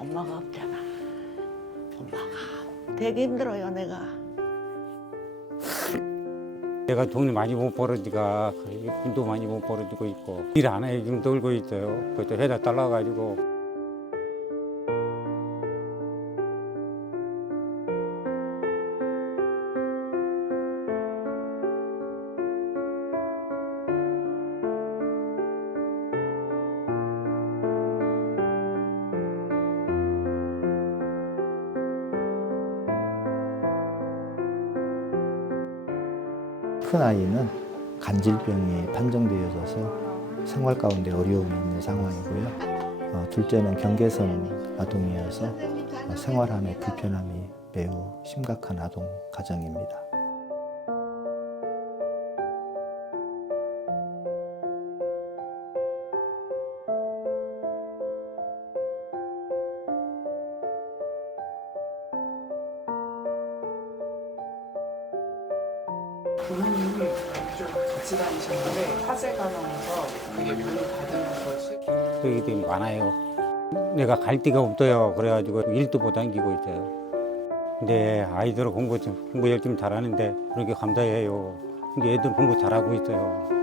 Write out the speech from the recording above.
엄마가 없잖아. 엄마가 되게 힘들어요 내가. 내가 돈이 많이 못 벌어지가 돈도 많이 못 벌어지고 있고 일 안 해 지금 놀고 있어요. 그것도 회사 잘라가지고 큰 아이는 간질병이 판정되어져서 생활 가운데 어려움이 있는 상황이고요. 어, 둘째는 경계성 아동이어서 어, 생활함에 불편함이 매우 심각한 아동 가정입니다. 부모님이 좀 같이 다니셨는데 화재가 나면서 그게 문을 닫은 것이 되게 많아요. 내가 갈 데가 없어요. 그래가지고 일도 못 당기고 있어요. 근데 아이들 공부 좀- 공부 열심히 잘하는데 그렇게 감사해요. 근데 애들 공부 잘하고 있어요.